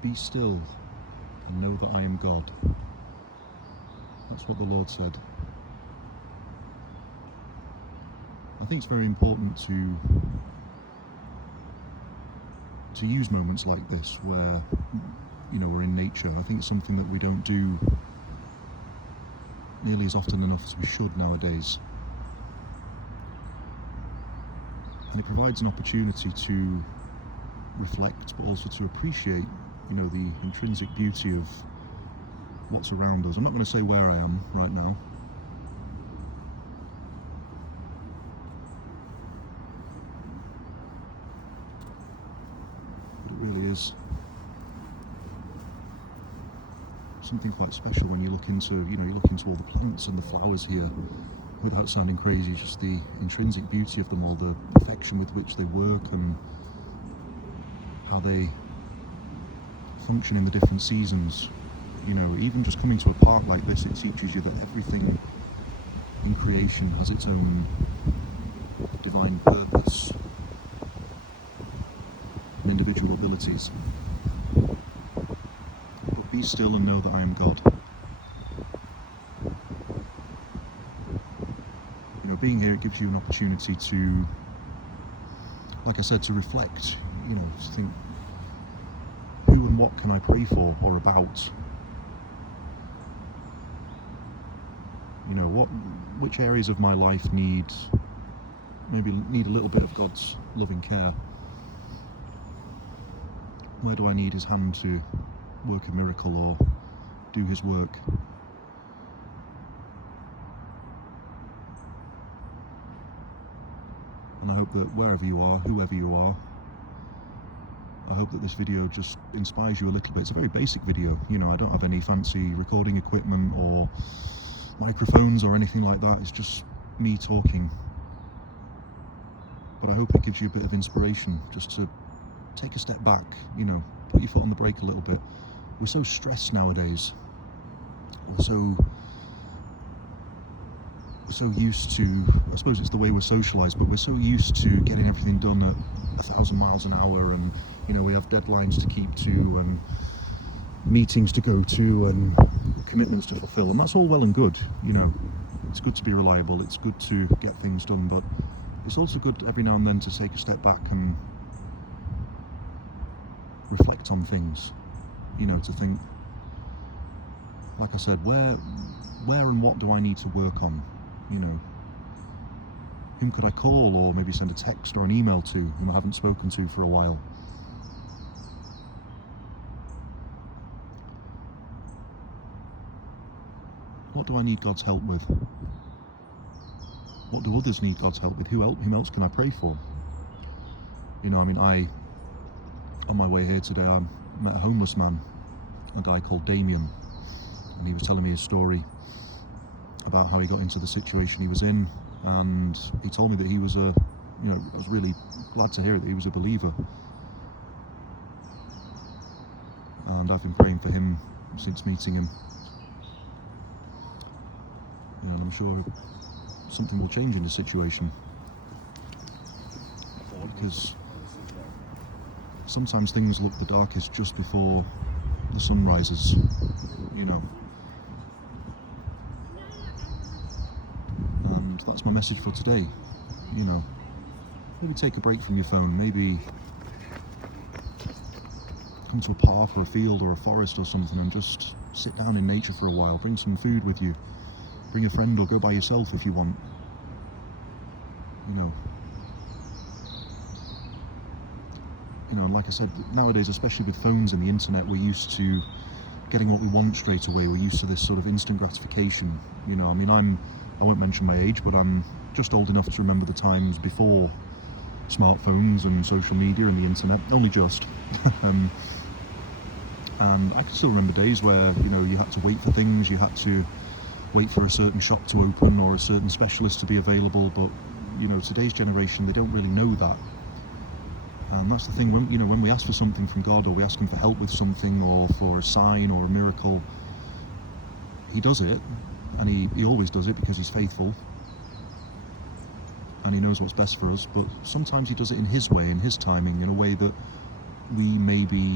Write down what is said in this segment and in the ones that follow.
Be still and know that I am God. That's what the Lord said. I think it's very important to use moments like this where, we're in nature. I think it's something that we don't do nearly as often enough as we should nowadays. And it provides an opportunity to reflect, but also to appreciate, the intrinsic beauty of what's around us. I'm not going to say where I am right now. But it really is something quite special when you look into, all the plants and the flowers here, without sounding crazy, just the intrinsic beauty of them all, the perfection with which they work and how they function in the different seasons. Even just coming to a park like this, it teaches you that everything in creation has its own divine purpose and individual abilities. But be still and know that I am God. Being here, it gives you an opportunity to, like I said, to reflect, to think, who and what can I pray for or about? Which areas of my life need a little bit of God's loving care? Where do I need his hand to work a miracle or do his work? And I hope that wherever you are, whoever you are, I hope that this video just inspires you a little bit. It's a very basic video, I don't have any fancy recording equipment or microphones or anything like that. It's just me talking. But I hope it gives you a bit of inspiration just to take a step back, put your foot on the brake a little bit. We're so stressed nowadays. We're so used to, I suppose it's the way we're socialised, but we're so used to getting everything done at 1,000 miles an hour, and we have deadlines to keep to and meetings to go to and commitments to fulfill, and that's all well and good. It's good to be reliable, it's good to get things done, but it's also good every now and then to take a step back and reflect on things, to think, like I said, where and what do I need to work on? Whom could I call or maybe send a text or an email to whom I haven't spoken to for a while? What do I need God's help with? What do others need God's help with? Whom else can I pray for? On my way here today, I met a homeless man, a guy called Damien, and he was telling me his story about how he got into the situation he was in, and he told me that he was I was really glad to hear it, that he was a believer. And I've been praying for him since meeting him. And I'm sure something will change in the situation. Because sometimes things look the darkest just before the sun rises, And that's my message for today. Maybe take a break from your phone, maybe come to a park or a field or a forest or something and just sit down in nature for a while. Bring some food with you. Bring a friend or go by yourself if you want. And like I said, nowadays, especially with phones and the internet, we're used to getting what we want straight away. We're used to this sort of instant gratification. I won't mention my age, but I'm just old enough to remember the times before smartphones and social media and the internet, only just. And I can still remember days where, you had to wait for things, you had to wait for a certain shop to open or a certain specialist to be available, but, today's generation, they don't really know that. And that's the thing, when we ask for something from God, or we ask him for help with something, or for a sign or a miracle, he does it, and he always does it because he's faithful, and he knows what's best for us, but sometimes he does it in his way, in his timing, in a way that we maybe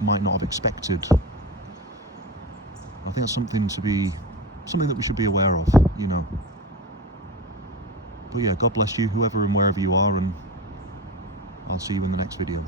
might not have expected. I think that's something that we should be aware of, you know. But yeah, God bless you, whoever and wherever you are, and I'll see you in the next video.